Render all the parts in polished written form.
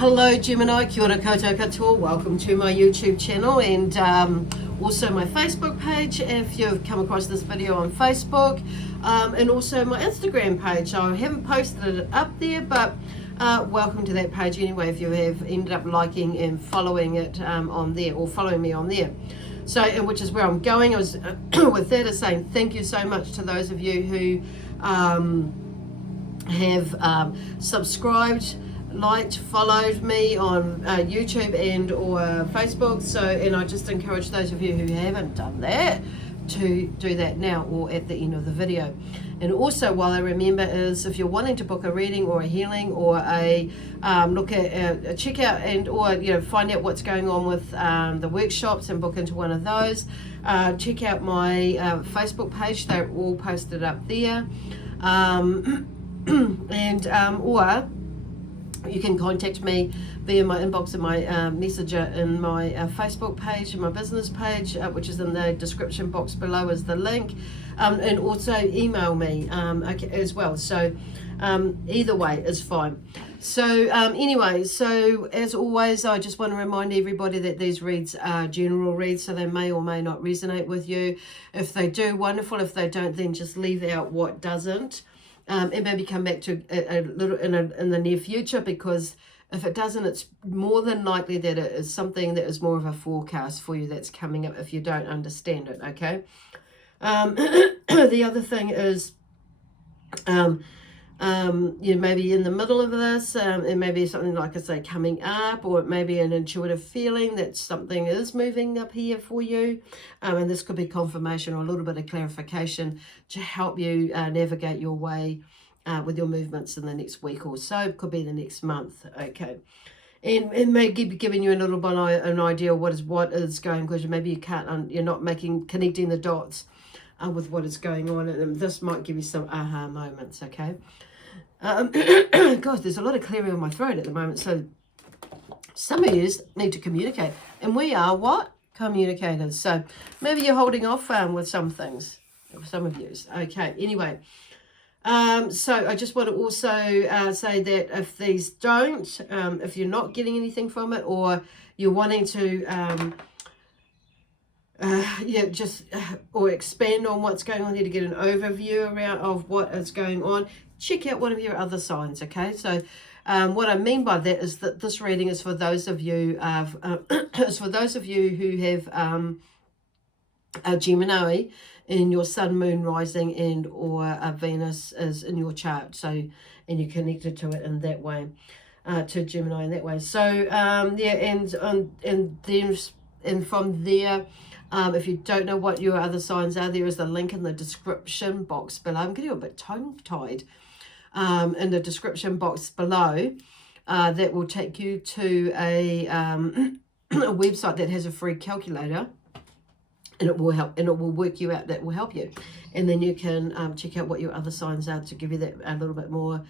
Hello Gemini, kia ora koutou katoa, welcome to my YouTube channel and also my Facebook page if you've come across this video on Facebook, and also my Instagram page. I haven't posted it up there, but welcome to that page anyway if you have ended up liking and following it on there, or following me on there. So, and which is where I'm going. I was with that is saying thank you so much to those of you who have subscribed, liked, followed me on YouTube and or Facebook. So, and I just encourage those of you who haven't done that to do that now or at the end of the video. And also, while I remember, is if you're wanting to book a reading or a healing or a look at a checkout and or find out what's going on with the workshops and book into one of those, check out my Facebook page. They're all posted up there, and or you can contact me via my inbox and my messenger in my Facebook page and my business page, which is in the description box below is the link, and also email me as well. So either way is fine. So anyway, so as always, I just want to remind everybody that these reads are general reads, so they may or may not resonate with you. If they do, wonderful. If they don't, then just leave out what doesn't. And maybe come back to a little in the near future, because if it doesn't, it's more than likely that it is something that is more of a forecast for you that's coming up if you don't understand it, okay? The other thing is, you may be in the middle of this, it may be something like I say coming up, or it may be an intuitive feeling that something is moving up here for you, and this could be confirmation or a little bit of clarification to help you navigate your way with your movements in the next week or so. It could be the next month, okay? And it may be giving you a little bit an idea of what is going, because maybe you can't, you're not connecting the dots with what is going on, and this might give you some aha moments, okay? Gosh, there's a lot of clearing on my throat at the moment, so some of you need to communicate, and we are what? Communicators. So maybe you're holding off with some things, some of you. Okay, anyway, so I just want to also say that if these don't, if you're not getting anything from it, or you're wanting to or expand on what's going on here to get an overview around of what is going on, check out one of your other signs, okay? So what I mean by that is that this reading is for those of you who have a Gemini in your sun, moon, rising, and or a Venus is in your chart, so, and you're connected to it in that way, to Gemini in that way. So and from there, if you don't know what your other signs are, there is a link in the description box below. I'm getting a bit tongue-tied. In the description box below, that will take you to a website that has a free calculator, and it will help, and it will work you out. That will help you, and then you can check out what your other signs are to give you that a little bit more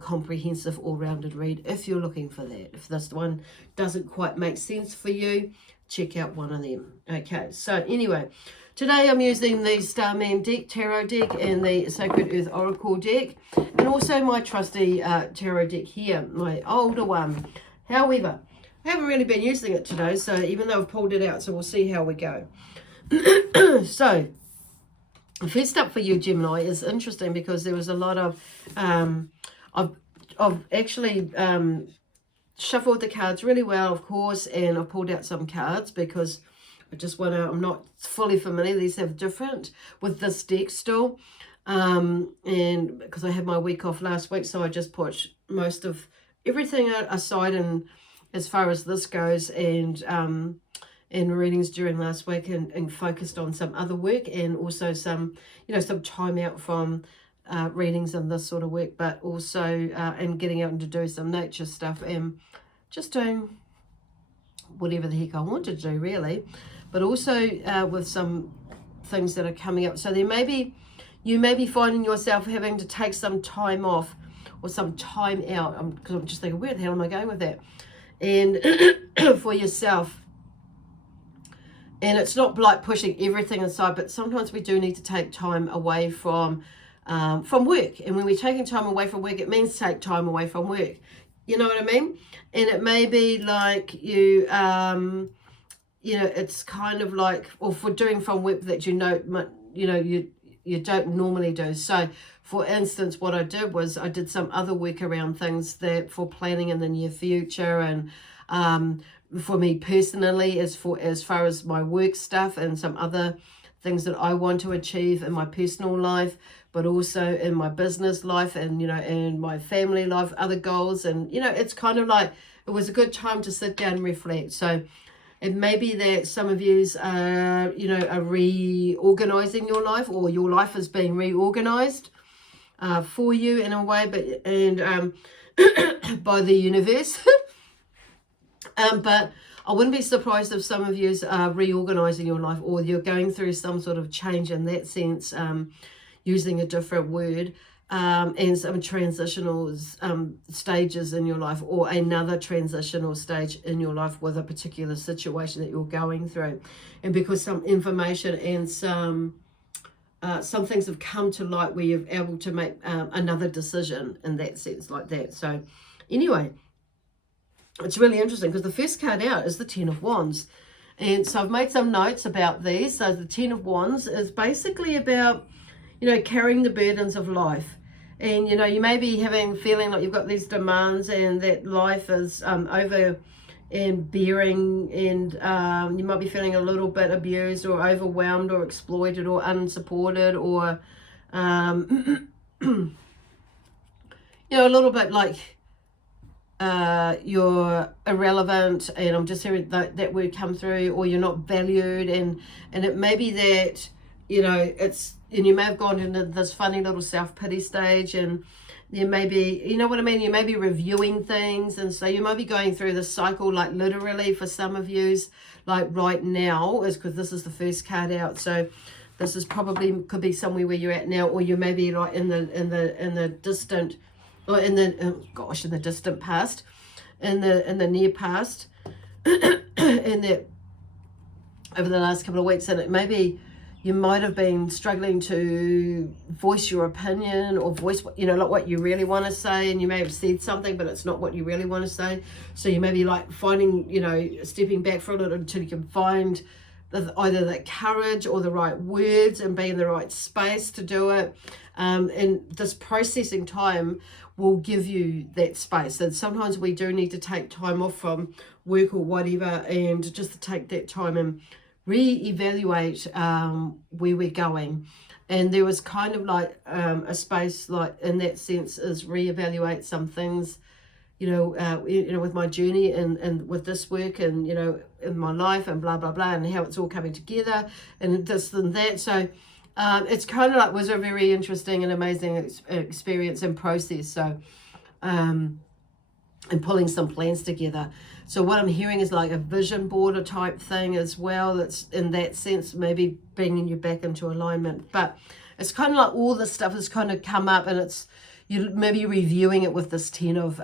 comprehensive, all-rounded read if you're looking for that. If this one doesn't quite make sense for you, check out one of them. Okay, so anyway, today I'm using the Starman deck, Tarot deck, and the Sacred Earth Oracle deck, and also my trusty Tarot deck here, my older one. However, I haven't really been using it today, so even though I've pulled it out, so we'll see how we go. So, first up for you, Gemini, is interesting because there was a lot of, I've actually shuffled the cards really well, of course, and I've pulled out some cards because I just want to, I'm not fully familiar. These have different with this deck still. And because I had my week off last week, so I just put most of everything aside, and as far as this goes, and readings during last week, and focused on some other work, and also some, some time out from readings and this sort of work, but also and getting out and to do some nature stuff and just doing whatever the heck I wanted to do, really. But also with some things that are coming up. So you may be finding yourself having to take some time off or some time out, because I'm just thinking, where the hell am I going with that? And for yourself. And it's not like pushing everything aside, but sometimes we do need to take time away from work. And when we're taking time away from work, it means take time away from work. You know what I mean? And it may be like you, you know, it's kind of like, or for doing from work that you don't normally do. So, for instance, what I did was I did some other work around things that for planning in the near future, and for me personally, as far as my work stuff and some other things that I want to achieve in my personal life, but also in my business life, and in my family life, other goals. And it's kind of like it was a good time to sit down and reflect. So it may be that some of yous are reorganizing your life, or your life is being reorganized for you in a way, by the universe. But I wouldn't be surprised if some of yous are reorganizing your life, or you're going through some sort of change in that sense, using a different word, and some transitional stages in your life, or another transitional stage in your life with a particular situation that you're going through. And because some information and some things have come to light where you're able to make another decision in that sense, like that. So anyway, it's really interesting because the first card out is the Ten of Wands. And so I've made some notes about these. So the Ten of Wands is basically about, carrying the burdens of life. And, you may be feeling like you've got these demands and that life is over and bearing, and you might be feeling a little bit abused or overwhelmed or exploited or unsupported, or, a little bit like you're irrelevant, and I'm just hearing that word come through, or you're not valued, and it may be that, and you may have gone into this funny little self-pity stage, and you may be, you may be reviewing things, and so you might be going through this cycle, like literally for some of yous, like right now, is because this is the first card out. So this is probably could be somewhere where you're at now, or you may be like in the distant, or in the distant past, in the near past, in the over the last couple of weeks. And it may be you might have been struggling to voice your opinion, or voice like what you really want to say, and you may have said something but it's not what you really want to say. So you may be like finding, stepping back for a little until you can find either the courage or the right words and be in the right space to do it. And this processing time will give you that space. And sometimes we do need to take time off from work or whatever, and just to take that time and re-evaluate where we're going. And there was kind of like a space, like in that sense, is re-evaluate some things, with my journey and with this work, and in my life, and blah blah blah, and how it's all coming together, and this and that. So it's kind of like was a very interesting and amazing experience and process. So and pulling some plans together. So what I'm hearing is like a vision board type thing as well. That's in that sense, maybe bringing you back into alignment. But it's kind of like all this stuff has kind of come up, and it's you maybe reviewing it with this Ten of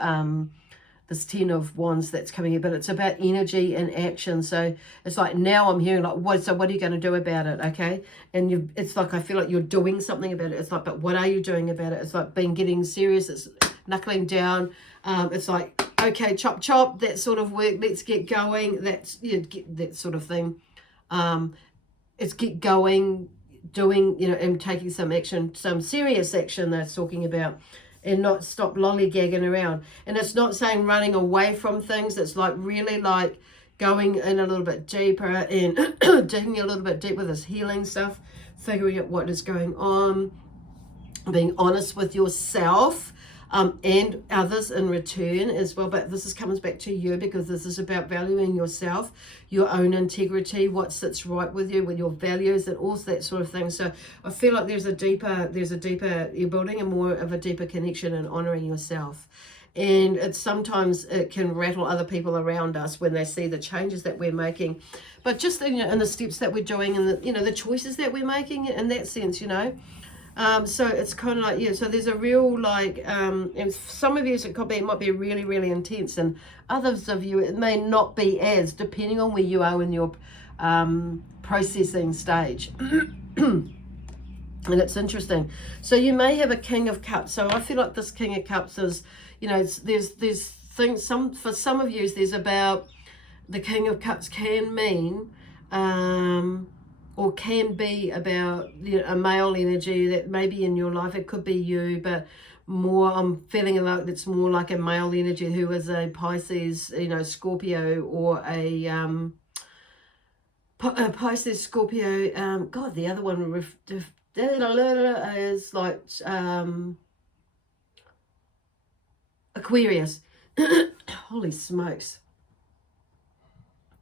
Wands that's coming in. But it's about energy and action. So it's like now I'm hearing like, what are you going to do about it? Okay, and it's like I feel like you're doing something about it. It's like, but what are you doing about it? It's like getting serious. It's knuckling down. It's like, okay, chop chop, that sort of work, let's get going. That's that sort of thing. It's get going, doing, and taking some action, some serious action that's talking about, and not stop lollygagging around. And it's not saying running away from things. It's like really like going in a little bit deeper and digging a little bit deep with this healing stuff, figuring out what is going on, being honest with yourself, and others in return as well. But this comes back to you, because this is about valuing yourself, your own integrity, what sits right with you, with your values, and all that sort of thing. So I feel like there's a deeper, you're building a more of a deeper connection and honoring yourself. And it's sometimes it can rattle other people around us when they see the changes that we're making, but just in the steps that we're doing, and the choices that we're making in that sense, so it's kind of like, so there's a real like, and some of you it might be really, really intense, and others of you it may not be as, depending on where you are in your processing stage. And it's interesting. So you may have a King of Cups. So I feel like this King of Cups is, there's think for some of you, there's about the King of Cups can mean or can be about, you know, a male energy that may be in your life. It could be you, but more, I'm feeling like it's more like a male energy who is a Pisces, you know, Scorpio, or a Pisces, Scorpio. God, the other one is like Aquarius. Holy smokes.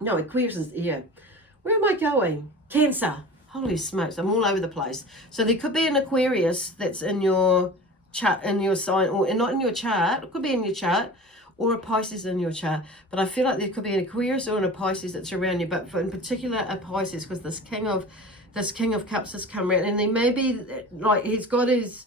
No, Aquarius is, yeah. Where am I going? Cancer. Holy smokes, I'm all over the place. So there could be an Aquarius that's in your chart, in your sign, or not in your chart. It could be in your chart, or a Pisces in your chart. But I feel like there could be an Aquarius or a Pisces that's around you. But in particular, a Pisces, because this King of Cups has come around, and they may be like he's got his.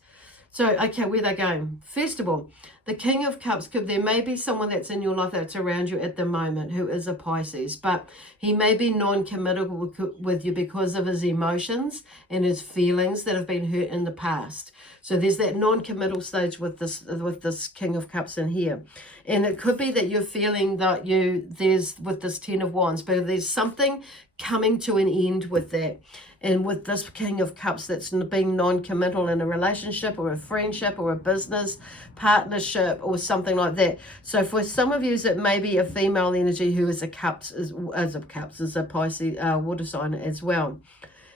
So, okay, where they're going. First of all, the King of Cups, there may be someone that's in your life that's around you at the moment who is a Pisces, but he may be non-committal with you because of his emotions and his feelings that have been hurt in the past. So there's that non-committal stage with this King of Cups in here. And it could be that you're feeling that there's with this Ten of Wands, but there's something coming to an end with that. And with this King of Cups that's being non-committal in a relationship or a friendship or a business partnership or something like that. So for some of you, it may be a female energy who is a Cups, is a Pisces water sign as well.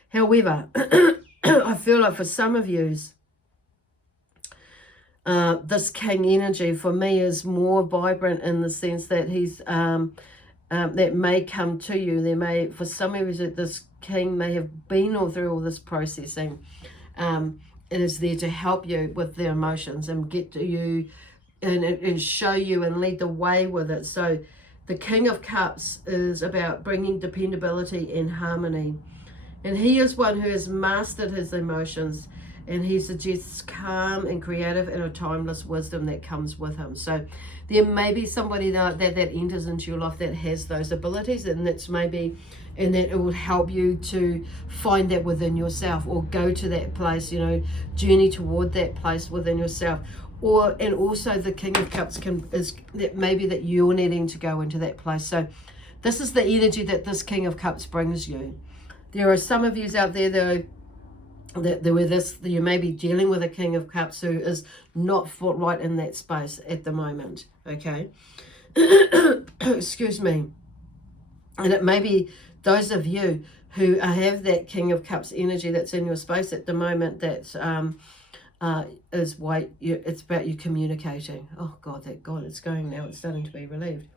However, I feel like for some of you, this King energy for me is more vibrant in the sense that he's that may come to you. There may, for some of you, this King may have been through all this processing. It is there to help you with the emotions and get to you and show you and lead the way with it. So the King of Cups is about bringing dependability and harmony. And he is one who has mastered his emotions, and he suggests calm and creative and a timeless wisdom that comes with him. So there may be somebody that enters into your life that has those abilities, and that's maybe, and that it will help you to find that within yourself, or go to that place, you know, journey toward that place within yourself. And also the King of Cups is that maybe that you're needing to go into that place. So this is the energy that this King of Cups brings you. There are some of you out there that you may be dealing with a King of Cups who is not right in that space at the moment, okay? Excuse me. And it may be those of you who have that King of Cups energy that's in your space at the moment, that is why it's about you communicating. Oh God, thank God it's going now. It's starting to be relieved.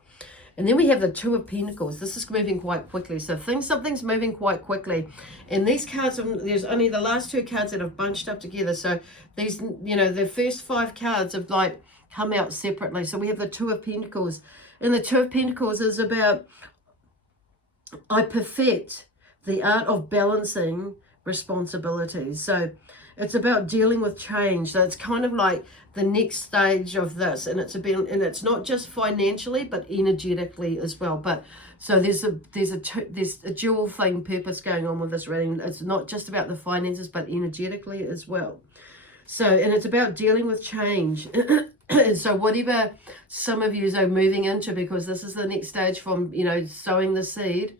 And then we have the Two of Pentacles. This is moving quite quickly. So something's moving quite quickly. And these cards, there's only the last two cards that have bunched up together. So these, you know, the first 5 cards have like come out separately. So we have the Two of Pentacles. And the Two of Pentacles is about, I perfect the art of balancing responsibilities. So it's about dealing with change. So it's kind of like the next stage of this, and it's not just financially but energetically as well. But so there's a dual thing purpose going on with this reading. It's not just about the finances but energetically as well. So, and it's about dealing with change. And so whatever some of you are moving into, because this is the next stage from, you know, sowing the seed,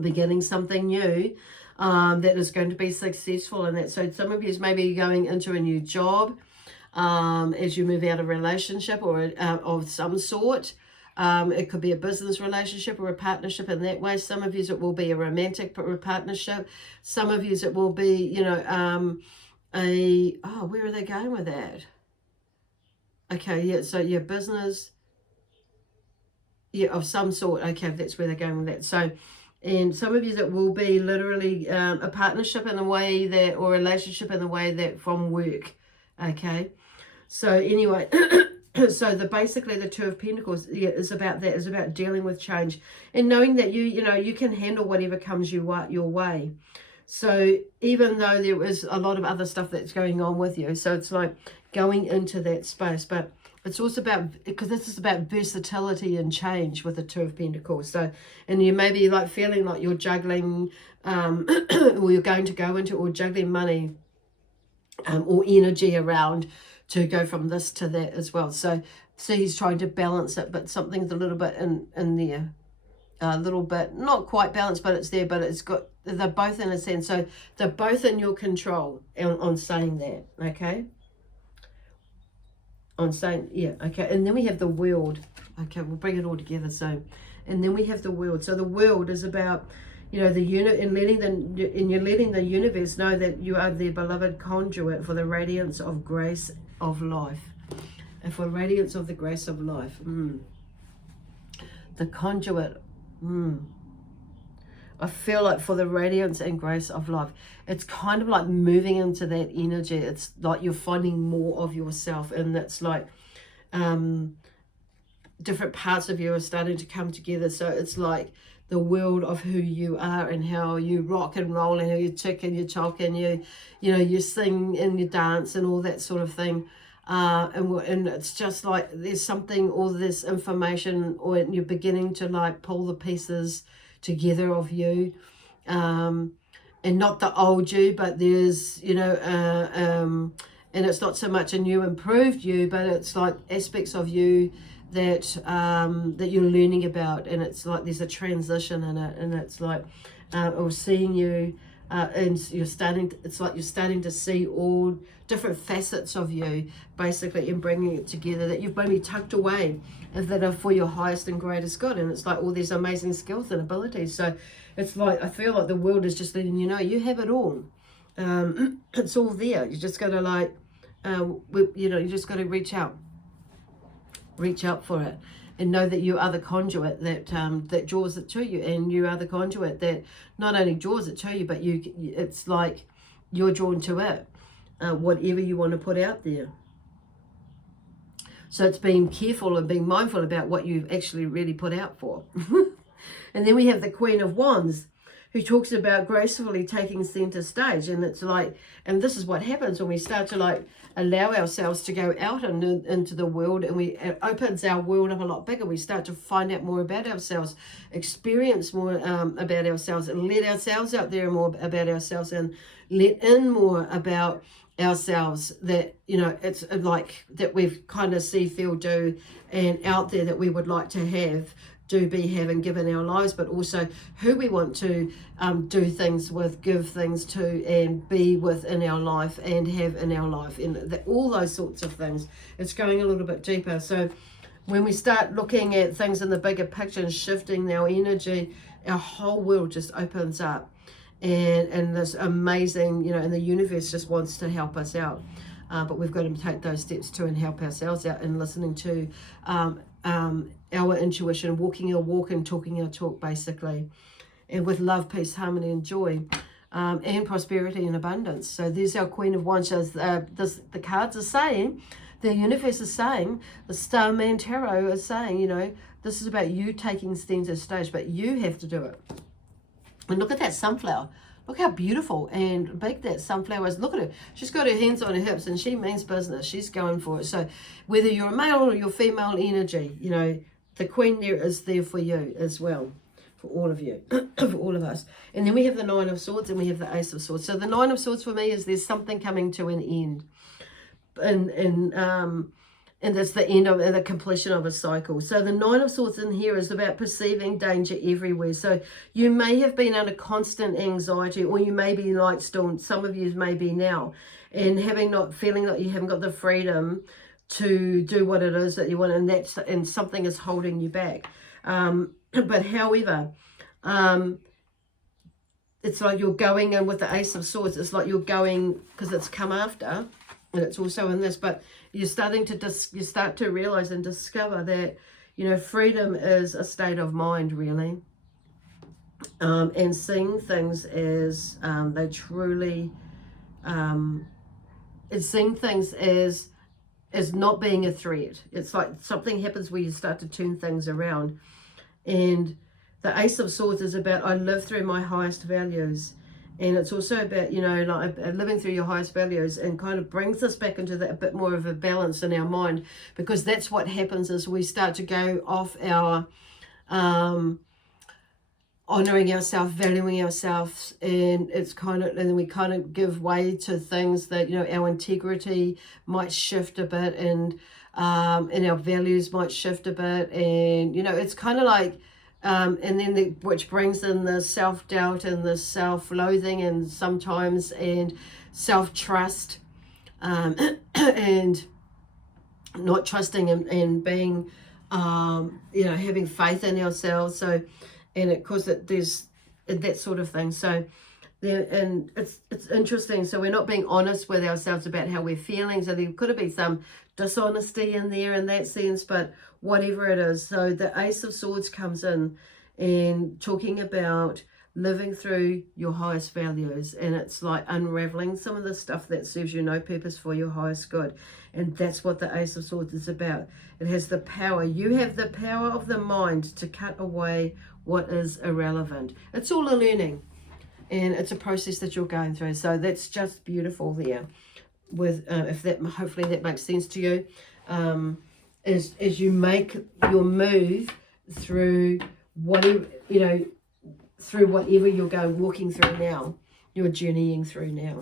beginning something new, that is going to be successful in that. So some of you may be going into a new job as you move out of a relationship or of some sort. It could be a business relationship or a partnership in that way. Some of you it will be a romantic partnership. Some of you it will be, you know, where are they going with that? Okay, yeah, so your business, yeah, of some sort. Okay, that's where they're going with that. So, and some of you that will be literally a partnership in a way that, or a relationship in a way that from work. Okay, so anyway, so basically the Two of Pentacles, yeah, is about that. Is about dealing with change and knowing that you know you can handle whatever comes your way. So even though there is a lot of other stuff that's going on with you, so it's like going into that space, but it's also about, because this is about versatility and change with the Two of Pentacles. So, and you may be like feeling like you're juggling, or you're going to go into, or juggling money, or energy around to go from this to that as well. So So he's trying to balance it, but something's a little bit in there. A little bit, not quite balanced, but it's there, but they're both in a sense. So they're both in your control on saying that, okay? On saying, yeah, okay. And then we have the world. Okay, we'll bring it all together. So, and then we have the world. So the world is about, you know, the unit, and you're letting the universe know that you are their beloved conduit for the radiance of grace of life. And for radiance of the grace of life. The conduit. I feel like for the radiance and grace of life, it's kind of like moving into that energy. It's like you're finding more of yourself, and it's like different parts of you are starting to come together. So it's like the world of who you are and how you rock and roll and how you tick and you talk and you know, you sing and you dance and all that sort of thing. And it's just like there's something, all this information, or you're beginning to like pull the pieces together of you, and not the old you, but there's, you know, and it's not so much a new improved you, but it's like aspects of you that that you're learning about, and it's like there's a transition in it, and it's like or seeing you. And it's like you're starting to see all different facets of you, basically, and bringing it together that you've maybe tucked away and that are for your highest and greatest good. And it's like all these amazing skills and abilities. So it's like, I feel like the world is just letting you know you have it all. It's all there. You just got to like, you know, you just got to reach out for it. And know that you are the conduit that draws it to you, and you are the conduit that not only draws it to you, but it's like you're drawn to it, whatever you want to put out there. So it's being careful and being mindful about what you've actually really put out for. And then we have the Queen of Wands, who talks about gracefully taking center stage. And it's like, and this is what happens when we start to like allow ourselves to go out into the world, and it opens our world up a lot bigger. We start to find out more about ourselves, experience more about ourselves, and let ourselves out there more about ourselves, and let in more about ourselves that, you know, it's like that we've kind of see, feel, do, and out there that we would like to have, do, be, have, and give in our lives, but also who we want to do things with, give things to, and be with in our life, and have in our life, and all those sorts of things. It's going a little bit deeper. So when we start looking at things in the bigger picture and shifting our energy, our whole world just opens up, and this amazing, you know, and the universe just wants to help us out. But we've got to take those steps too and help ourselves out, and listening to our intuition, walking our walk and talking our talk, basically, and with love, peace, harmony, and joy, and prosperity and abundance. So there's our Queen of Wands. The cards are saying, the universe is saying, the Starman Tarot is saying, you know, this is about you taking center stage, but you have to do it. And look at that sunflower. Look how beautiful and big that sunflower is. Look at her. She's got her hands on her hips, and she means business. She's going for it. So whether you're a male or you're female energy, you know, the Queen there is there for you as well, for all of you, for all of us. And then we have the Nine of Swords, and we have the Ace of Swords. So the Nine of Swords for me is there's something coming to an end. And that's the end of the completion of a cycle. So the Nine of Swords in here is about perceiving danger everywhere. So you may have been under constant anxiety, or you may be like still, some of you may be now, and feeling like you haven't got the freedom to do what it is that you want, and something is holding you back. But however, it's like you're going in with the Ace of Swords. It's like you're going, because it's come after, and it's also in this, but you're starting to you start to realize and discover that, you know, freedom is a state of mind, really, and seeing things as they truly, and seeing things as not being a threat. It's like something happens where you start to turn things around. And the Ace of Swords is about, I live through my highest values. And it's also about, you know, like living through your highest values, and kind of brings us back into that a bit more of a balance in our mind, because that's what happens is we start to go off our honoring ourselves, valuing ourselves, and it's kind of, and then we kind of give way to things that, you know, our integrity might shift a bit, and and our values might shift a bit, and you know, it's kind of like and then which brings in the self-doubt and the self-loathing and sometimes and self-trust, and not trusting and being you know, having faith in ourselves. So, and of course there's that sort of thing. So there, and it's interesting, so we're not being honest with ourselves about how we're feeling. So there could have been some dishonesty in there in that sense, but whatever it is. So the Ace of Swords comes in and talking about living through your highest values, and it's like unraveling some of the stuff that serves you no purpose for your highest good. And that's what the Ace of Swords is about. It has the power. You have the power of the mind to cut away what is irrelevant. It's all a learning, and it's a process that you're going through. So that's just beautiful there. With if that, hopefully that makes sense to you, as you make your move through whatever, you know, through whatever you're walking through now, you're journeying through now,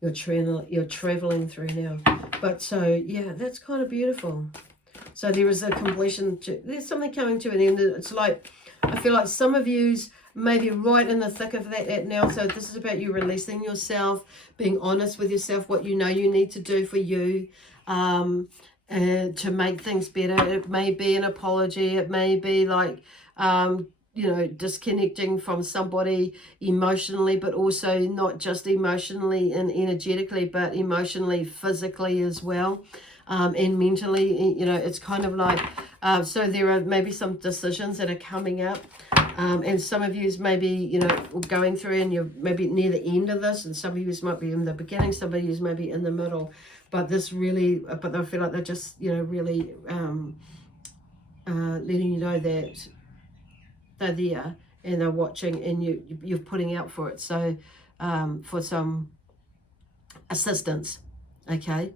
you're traveling through now. But so yeah, that's kind of beautiful. So there is a completion there's something coming to an end. It's like, I feel like some of you's maybe right in the thick of that now. So this is about you releasing yourself, being honest with yourself, what you know you need to do for you, to make things better. It may be an apology. It may be like, you know, disconnecting from somebody emotionally, but also not just emotionally and energetically, but emotionally, physically as well, and mentally. You know, it's kind of like, so there are maybe some decisions that are coming up, and some of you maybe, you know, going through, and you're maybe near the end of this, and some of you might be in the beginning, some of you might be in the middle. But this really, but I feel like they're just, you know, really letting you know that they're there and they're watching, and you're putting out for it. So for some assistance, okay?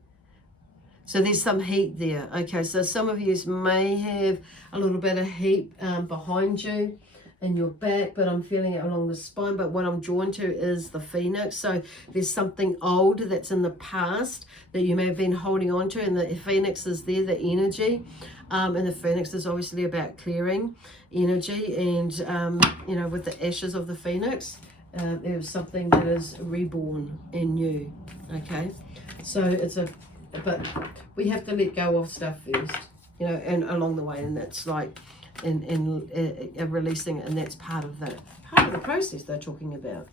So there's some heat there, okay? So some of you may have a little bit of heat behind you in your back, but I'm feeling it along the spine. But what I'm drawn to is the Phoenix. So there's something old that's in the past that you may have been holding on to, and the Phoenix is there, the energy. And the Phoenix is obviously about clearing energy, and you know, with the ashes of the Phoenix, there's something that is reborn in you, okay? So it's but we have to let go of stuff first, you know, and along the way, and that's like in releasing it, and that's part of the process they're talking about.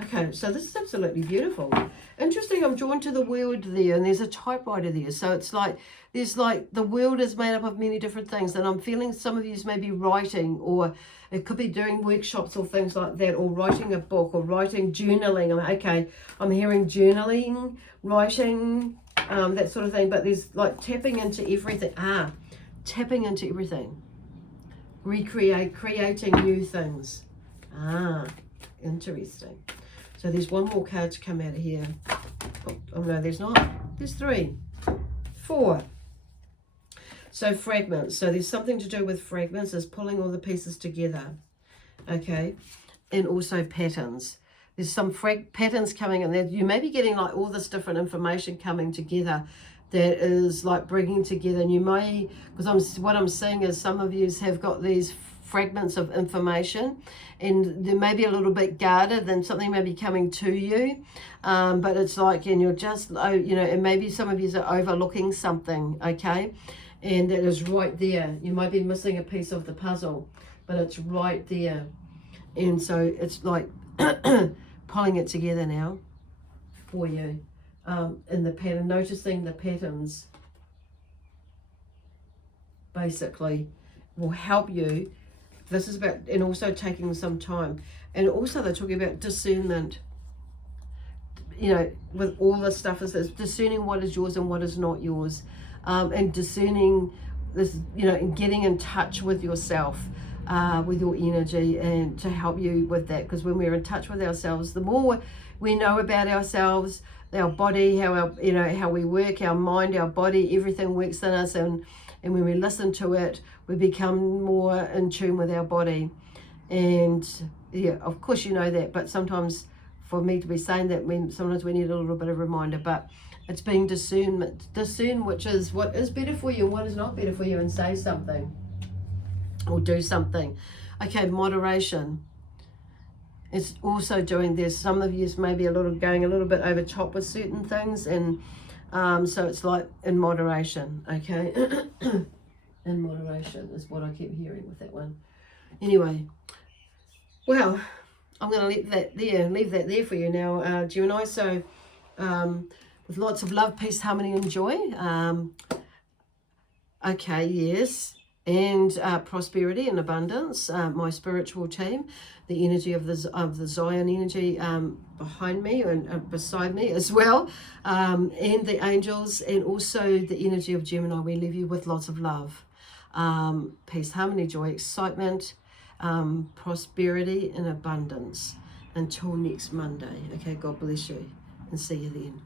Okay, so this is absolutely beautiful. Interesting, I'm drawn to the world there, and there's a typewriter there. So it's like, there's like, the world is made up of many different things, and I'm feeling some of you may be writing, or it could be doing workshops or things like that, or writing a book, or writing, journaling. Okay, I'm hearing journaling, writing, that sort of thing, but there's like tapping into everything. Tapping into everything. Creating new things. Interesting. So there's one more card to come out of here. Oh no, there's not. There's 3, 4. So fragments. So there's something to do with fragments. Is pulling all the pieces together. Okay. And also patterns. There's some patterns coming in there. You may be getting like all this different information coming together that is like bringing together. And you may, because what I'm seeing is some of you have got these fragments of information, and they may be a little bit guarded, and something may be coming to you, but it's like, and you're just, you know, and maybe some of you are overlooking something, okay, and that is right there. You might be missing a piece of the puzzle, but it's right there, and so it's like pulling it together now for you, in the pattern, noticing the patterns basically will help you. This is about, and also taking some time, and also they're talking about discernment, you know, with all this stuff, is discerning what is yours and what is not yours, and discerning this, you know, and getting in touch with yourself, with your energy, and to help you with that, because when we're in touch with ourselves, the more we know about ourselves, our body, how our, you know, how we work, our mind, our body, everything works in us, and when we listen to it, we become more in tune with our body. And yeah, of course you know that, but sometimes for me to be saying that, sometimes we need a little bit of reminder. But It's being discernment. Discern which is what is better for you and what is not better for you, and say something or do something. Okay, moderation. It's also doing this. Some of you maybe going a little bit over top with certain things, and so it's like in moderation. Okay, in moderation is what I keep hearing with that one. Anyway, well, I'm going to leave that there for you now, Gemini. So with lots of love, peace, harmony, and joy. Okay, yes. And prosperity and abundance. My spiritual team, the energy of the Zion energy behind me and beside me as well, and the angels, and also the energy of Gemini. We leave you with lots of love, peace, harmony, joy, excitement, prosperity and abundance. Until next Monday. Okay, God bless you and see you then.